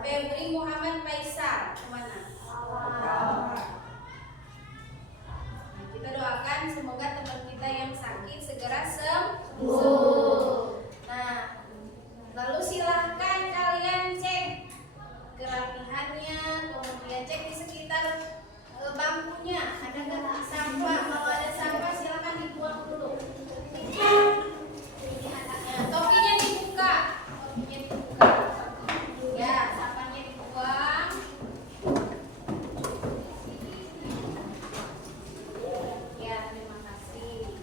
Febri Muhammad Faisal kemana? Kita doakan semoga teman kita yang sakit segera sembuh. Nah, lalu silahkan kalian cek kerapihannya, kemudian cek di sekitar bangkunya ada nggak sampah. Kalau ada sampah silahkan dibuang dulu. Topinya dibuka. Ya, sampahnya dibuang. Ya, terima kasih.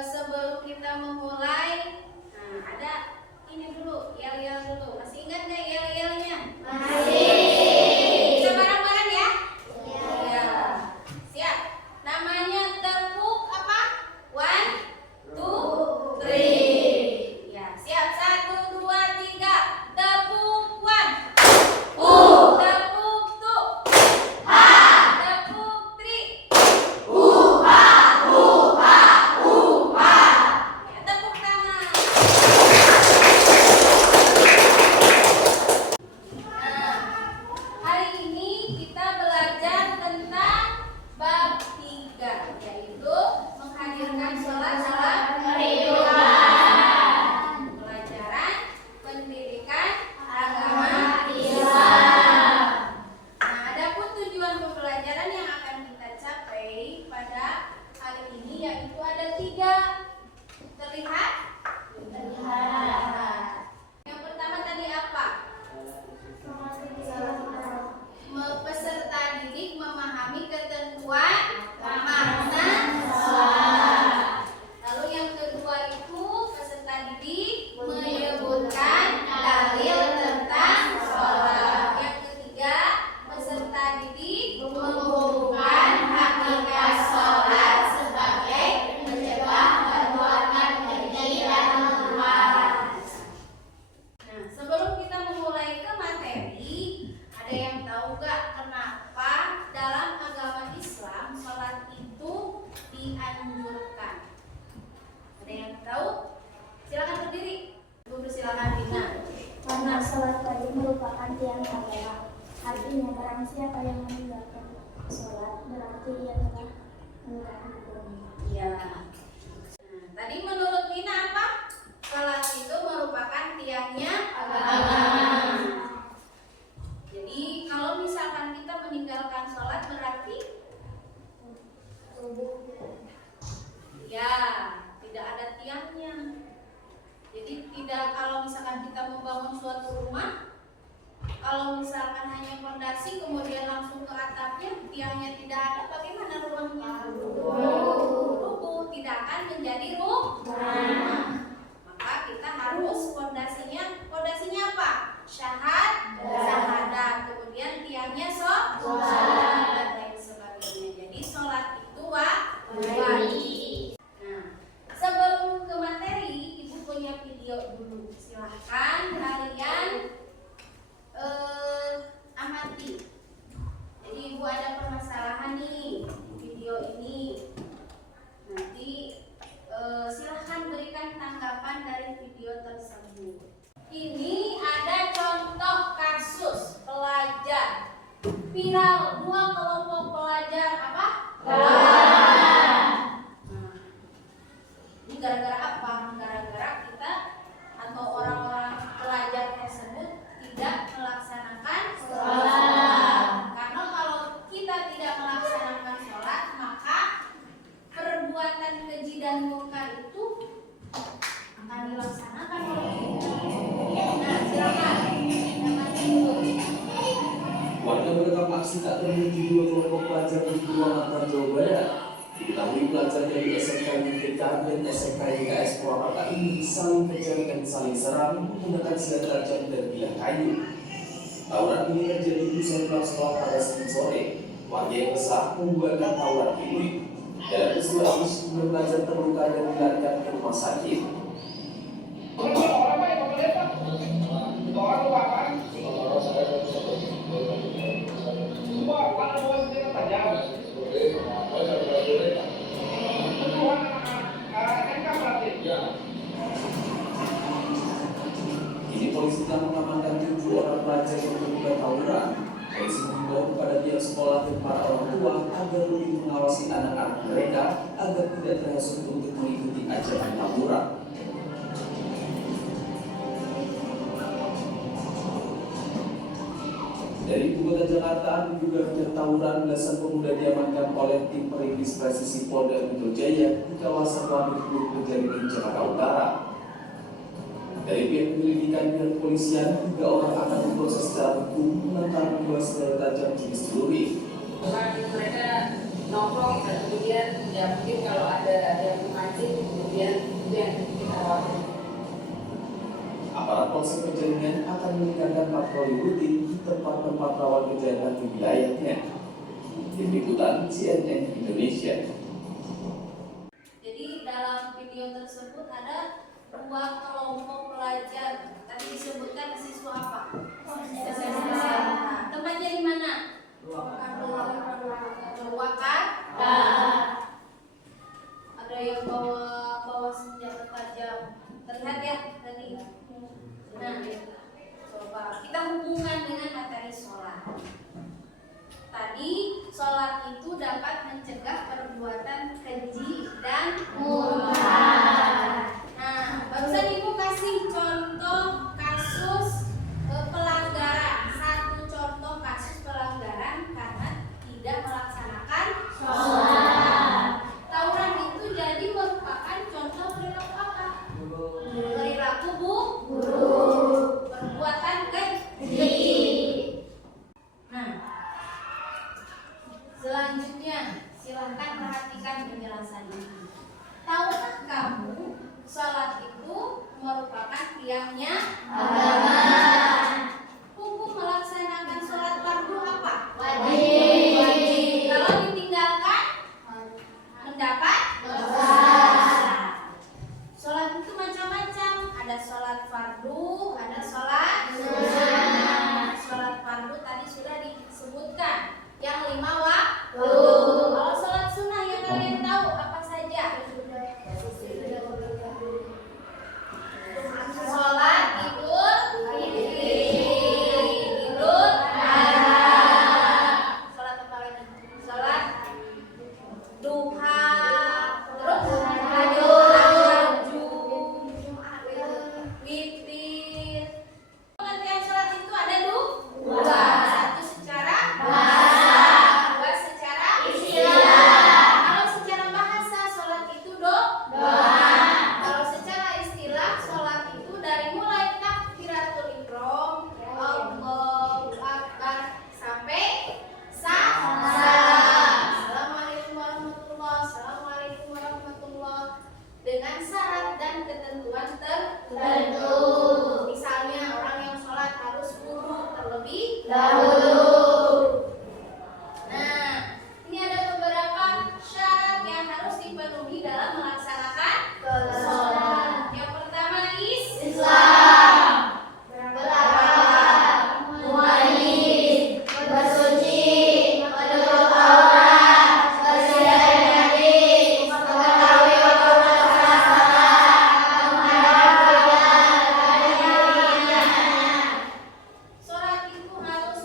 Sebelum kita memulai, nah ada ini dulu, yel-yel dulu. Masih ingat nggak yel-yelnya? Masih. Kita bareng-bareng ya? Ya. Siap. Namanya tepuk apa? 1, 2, 3. Ya, siap. 1, 2, 3. Tepuk 1. Tepuk 2. Tepuk 3. Ya, tepuk tangan. Nah, hari ini kita belajar tentang bab 3, yaitu menghadirkan sholat dalam kehidupan. Pelajaran pendidikan agama Islam. Nah, adapun tujuan pembelajaran yang akan kita capai pada hari ini yaitu ada 3. Terlihat? Terlihat. Yang pertama tadi apa? Peserta didik memahami ketentuan makna sholat. Lalu yang kedua itu peserta didik menyebutkan dalil tentang sholat. Yang ketiga peserta didik menghubungkan hakikat sholat sebagai mencegah perbuatan keji dan malas. Nah, sebelum kita memulai ke materi, ada yang tahu gak kenapa dalam agama Islam sholat itu dianjurkan? Ada yang tahu? Silakan berdiri. Ibu silakan Dina. Karena sholat wajib merupakan tiang agama. Artinya barang siapa yang meninggalkan sholat berarti ia telah meninggalkan agama. Iya. Nah, tadi menurut Dina apa? Sholat itu merupakan tiangnya agama. Jadi kalau misalkan kita meninggalkan sholat berarti ya tidak ada tiangnya. Jadi tidak, kalau misalkan kita membangun suatu rumah, kalau misalkan hanya fondasi kemudian langsung ke atapnya, tiangnya tidak ada, bagaimana rumahnya? Rubuh, tidak akan menjadi rumah. Maka kita harus fondasinya apa? Syahadat, kemudian tiangnya sholat dan lain sebagainya. Jadi sholat itu wajib. Nah, sebelum ke materi, Ibu punya video dulu. Silahkan kalian amati. Jadi Ibu ada permasalahan nih video ini. Nanti silahkan berikan tanggapan dari video tersebut. Ini ada contoh kasus pelajar viral, 2 kelompok pelajar apa? Ini gara-gara apa? Gara-gara kita atau orang-orang pelajar tersebut tidak melaksanakan sholat. Karena kalau kita tidak melaksanakan sholat, maka perbuatan keji dan munkar itu akan dilaksanakan oleh kita. Nah, silakan. Warga menetap aksi tak terhenti 2 kelompok pelajar di Purwakarta, Jawa Barat. Diketahui pelajar dari SMK YGK dan SMK YKS Purwakarta ini saling kejar dan saling serang menggunakan senjata tajam dan bilah kayu. Tawuran ini terjadi di pulang sekolah pada Senin sore. Warga yang resah membubarkan tawuran ini. Dalam peristiwa ini, sejumlah pelajar terluka dan dilarikan ke rumah sakit. Kini polisi telah mengamankan 7 orang pelajar yang terlibat tawuran. Polisi mengimbau kepada pihak sekolah dan para orang tua agar lebih mengawasi anak-anak mereka agar tidak terhasut untuk mengikuti ajaran tawuran. Dari Ibu Kota Jakarta, diduga akibat tawuran belasan pemuda diamankan oleh tim perintis presisi Polda Metro Jaya di kawasan Waduk Pluit Penjaringan, Jakarta Utara. Dari pihak penyelidikan dan kepolisian, 3 orang akan diproses secara hukum lantaran membawa senjata tajam jenis celurit. Mereka nongkrong dan kemudian ya mungkin kalau ada yang memancing kemudian itu yang kita khawatir. Aparat Polsek Penjaringan akan meningkatkan patroli rutin di tempat-tempat rawan kejahatan di wilayahnya. Tim Liputan CNN Indonesia. Jadi dalam video tersebut ada 2 kelompok pelajar. Tadi disebutkan siswa apa? SMA. Tempatnya di mana? Ruakan. Ada yang bawa senjata tajam. Terlihat ya tadi. Nah, coba kita hubungkan dengan materi sholat. Tadi sholat itu dapat mencegah perbuatan keji dan munkar. Nah, barusan ibu kasih contoh kasus pelanggaran. Satu contoh kasus pelanggaran karena tidak melaksanakan sholat. Tawuran itu jadi merupakan contoh perilaku apa? Perilaku buruk. Perbuatan keji. Nah, selanjutnya silahkan perhatikan penjelasan ini. Tahukah kamu sholat itu merupakan tiangnya agama? Hukum melaksanakan sholat fardu apa? Wajib. Kalau ditinggalkan mendapat dosa. Sholat itu macam-macam. Ada sholat fardu, ada sholat sunnah. Sholat fardu tadi sudah disebutkan. Yang 5 waktu. Kalau sholat sunnah yang kalian tahu apa saja? Sholat Idul Fitri, Idul Adha. Sholat apa lagi? Sholat duha. Terus tahajud, witir. Pengertian sholat itu ada 2. Satu secara bahasa, 2 secara istilah. Kalau secara bahasa sholat itu doa. Kalau secara istilah sholat itu dari mulai takbiratul ihram, Allahu Akbar sampai salam. Assalamualaikum warahmatullahi, assalamualaikum warahmatullahi, dengan syarat dan ketentuan tertentu. Misalnya orang yang sholat harus wudu terlebih dahulu. Nah, ini ada beberapa syarat yang harus dipenuhi dalam melaksanakan sholat. Yang pertama Islam. Beragama, muwahhid, bersuci, menutup aurat, bersih dari najis, mengetahui waktu sholat, menghadap kiblat, sholat itu harus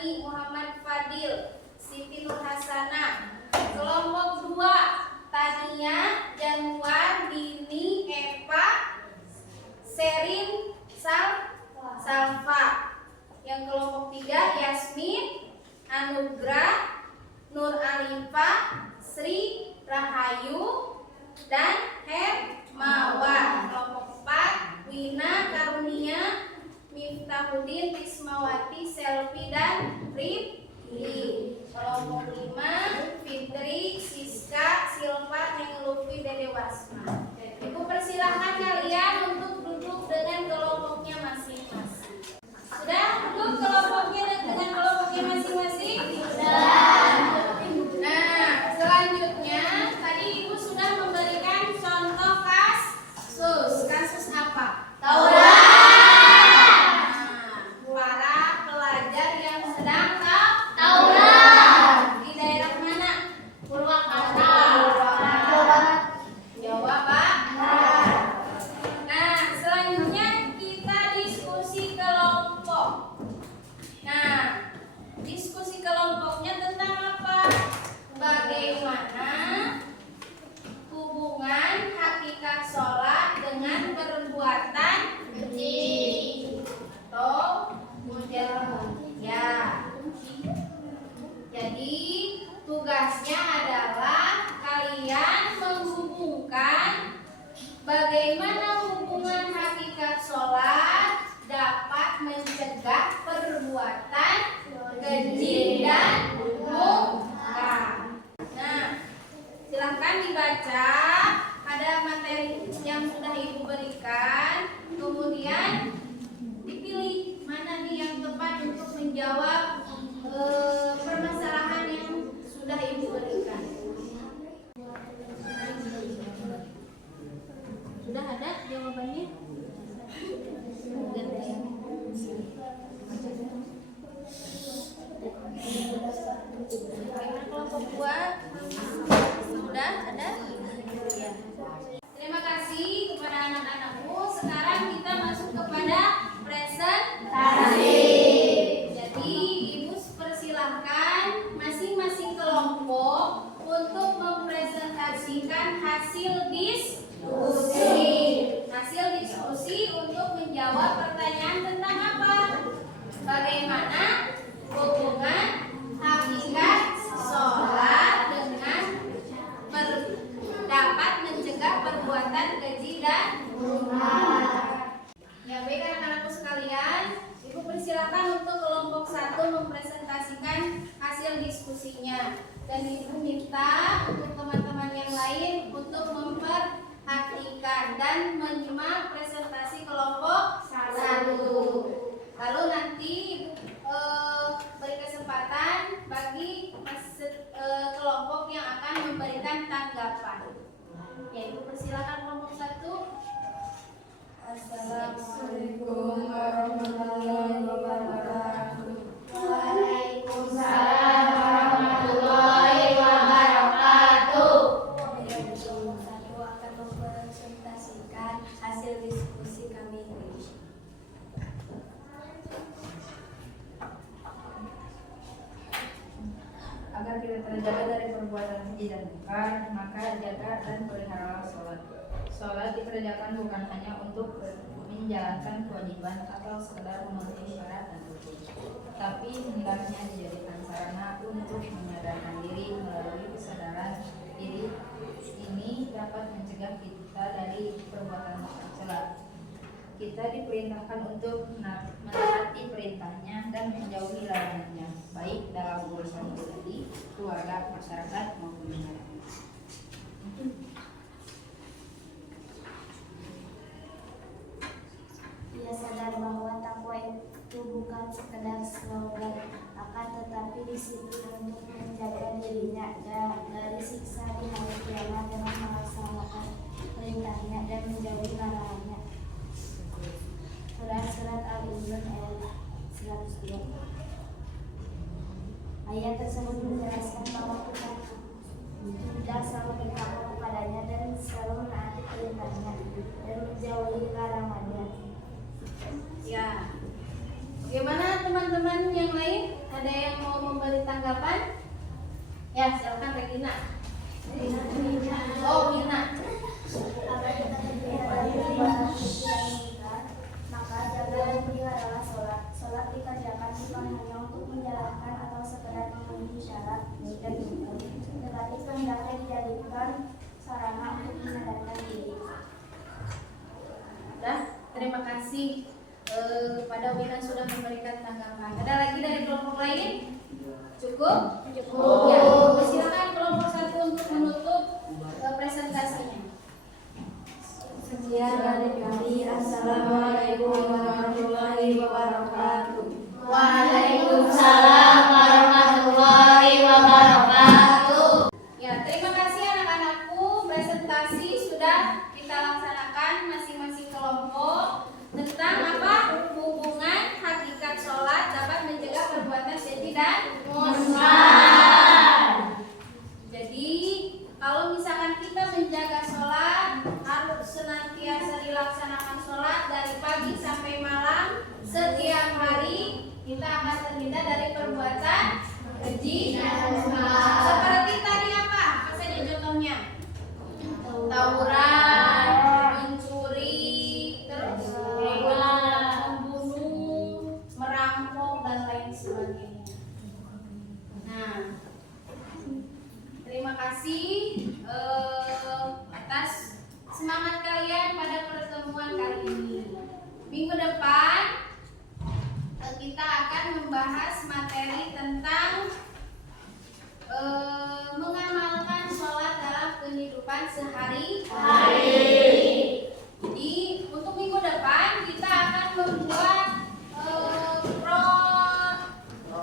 Hani Muhammad Fadil, Siti Nur Hasanah. Kelompok 2 Tania, Januar, Dini, Eva, Serin, Salva. Yang kelompok 3 Yasmin, Anugrah, Nur Alifah, Sri, Rahayu, dan Hermawan. Kelompok 4 Wina, Karunia, Miftahudin, Ismawati, Selvi, dan Rifli. Kelompok 5 Fitri, Siska, Silva, Neng Lufi, Dede Wasma. Ibu persilahkan kalian untuk duduk dengan kelompoknya masing-masing. Sudah duduk kelompoknya dengan kelompoknya masing-masing? Sudah. Nah, selanjutnya tadi Ibu sudah memberikan contoh kasus. Kasus apa? Taurat. Para pelajar yang sedang Taurat di daerah mana? Purwakarta. Jawa Barat. Nah, selanjutnya kita diskusi kelompok. Nah, diskusi kelompoknya tentang apa? Bagaimana hubungan hakikat sholat dengan perbuatan keji atau ya. Jadi tugasnya adalah kalian menghubungkan bagaimana hubungan hakikat sholat dapat mencegah perbuatan keji dan munkar. Nah, silahkan dibaca, ada materi yang sudah Ibu berikan, kemudian dipilih mana nih yang tepat untuk menjawab permasalahan yang sudah Ibu berikan. Sudah ada jawabannya? Bagaimana kelompok 2? Sudah ada? Ya. Terima kasih kepada anak-anakku. Sekarang kita masuk kepada presentasi. Jadi Ibu persilahkan masing-masing kelompok untuk mempresentasikan hasil diskusi. Hasil diskusi untuk menjawab pertanyaan tentang apa? Bagaimana hubungan hakikat sholat dengan dapat mencegah perbuatan keji dan munkar. Ya, baik anak-anakku sekalian, Ibu persilakan untuk kelompok 1 mempresentasikan hasil diskusinya. Dan Ibu minta untuk teman-teman yang lain untuk memperhatikan dan menyimak presentasi kelompok 1. Lalu nanti beri kesempatan bagi kelompok yang akan memberikan tanggapan. Ya, Ibu persilakan kelompok 1. Assalamualaikum warahmatullahi wabarakatuh. Waalaikumsalam warahmatullahi wabarakatuh. Kelompok 1 akan mempresentasikan hasil diskusi kami ini. Agar kita terjaga dari perbuatan keji dan munkar, maka jaga dan peliharalah sholat. Sholat dikerjakan bukan hanya untuk menjalankan kewajiban atau sekedar memenuhi syarat dan rukun, tapi hendaknya dijadikan sarana untuk menyadarkan diri. Melalui kesadaran diri ini dapat mencegah kita dari perbuatan tercela. Kita diperintahkan untuk menaati perintahnya dan menjauhi larangannya, baik dalam urusan pribadi, keluarga, masyarakat maupun negara. Dia sadar bahwa takwa itu bukan sekedar slogan, akan tetapi disiplin untuk menjaga dirinya dari siksa di hari kiamat dengan melaksanakan perintahnya dan menjauhi larangannya. Surat Al-Imran ayat 102. Ayat tersebut menjelaskan bahwa kita tidak selalu bertakwa kepadanya dan selalu menaati perintahnya dan menjauhi larangannya. Ya. Bagaimana teman-teman yang lain? Ada yang mau memberi tanggapan? Ya, silakan Regina. Oh, Wina. Apabila kita perbuatan keji yang mengikat, maka jaga dan peliharalah sholat. Sholat dikerjakan bukan hanya untuk menjalankan atau sekedar memenuhi syarat dan rukun, tetapi hendaknya dijadikan sarana untuk menyadarkan diri. Sudah, terima kasih kepada Wina sudah memberikan tanggapan. Ada lagi dari kelompok lain? Cukup? Cukup. Ya, silakan kelompok 1 untuk menutup presentasinya. Sekian dari kami. Assalamualaikum warahmatullahi wabarakatuh. Waalaikumsalam warahmatullahi wabarakatuh. Ya, terima kasih anak-anakku. Presentasi sudah kita laksanakan masing-masing kelompok tentang apa? Hubungan hakikat sholat dapat mencegah perbuatan keji dan munkar. Jadi, kalau misalkan kita menjaga sholat, harus senantiasa dilaksanakan sholat dari pagi sampai malam setiap hari, kita akan terhindar dari perbuatan keji dan munkar. Seperti tadi apa? Apa saja contohnya? Tawuran, mencuri, terus membunuh, merampok dan lain sebagainya. Nah, terima kasih atas semangat kalian pada pertemuan kali ini. Minggu depan kita akan membahas materi tentang mengamalkan sholat dalam kehidupan sehari-hari. Jadi untuk minggu depan kita akan membuat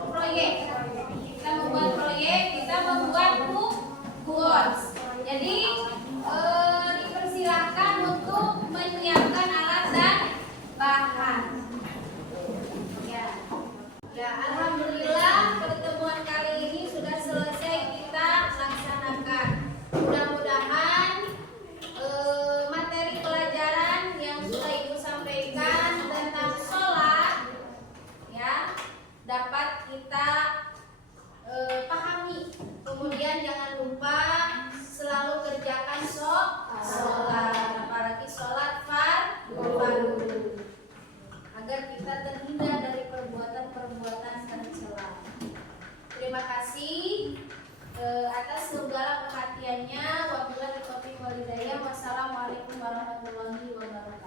proyek. Kita membuat proyek, kita membuat quotes. Jadi dipersilahkan untuk menyiapkan alat dan bahan. Ya, alhamdulillah pertemuan kali ini sudah selesai kita laksanakan. Mudah-mudahan materi pelajaran yang sudah Ibu sampaikan tentang sholat ya dapat kita pahami. Kemudian jangan lupa selalu kerjakan sholat, apalagi sholat fardu, agar kita terhindar dari perbuatan-perbuatan tercela. Terima kasih atas segala perhatiannya. Wabillahi taufiq wal hidayah. Wassalamualaikum warahmatullahi wabarakatuh.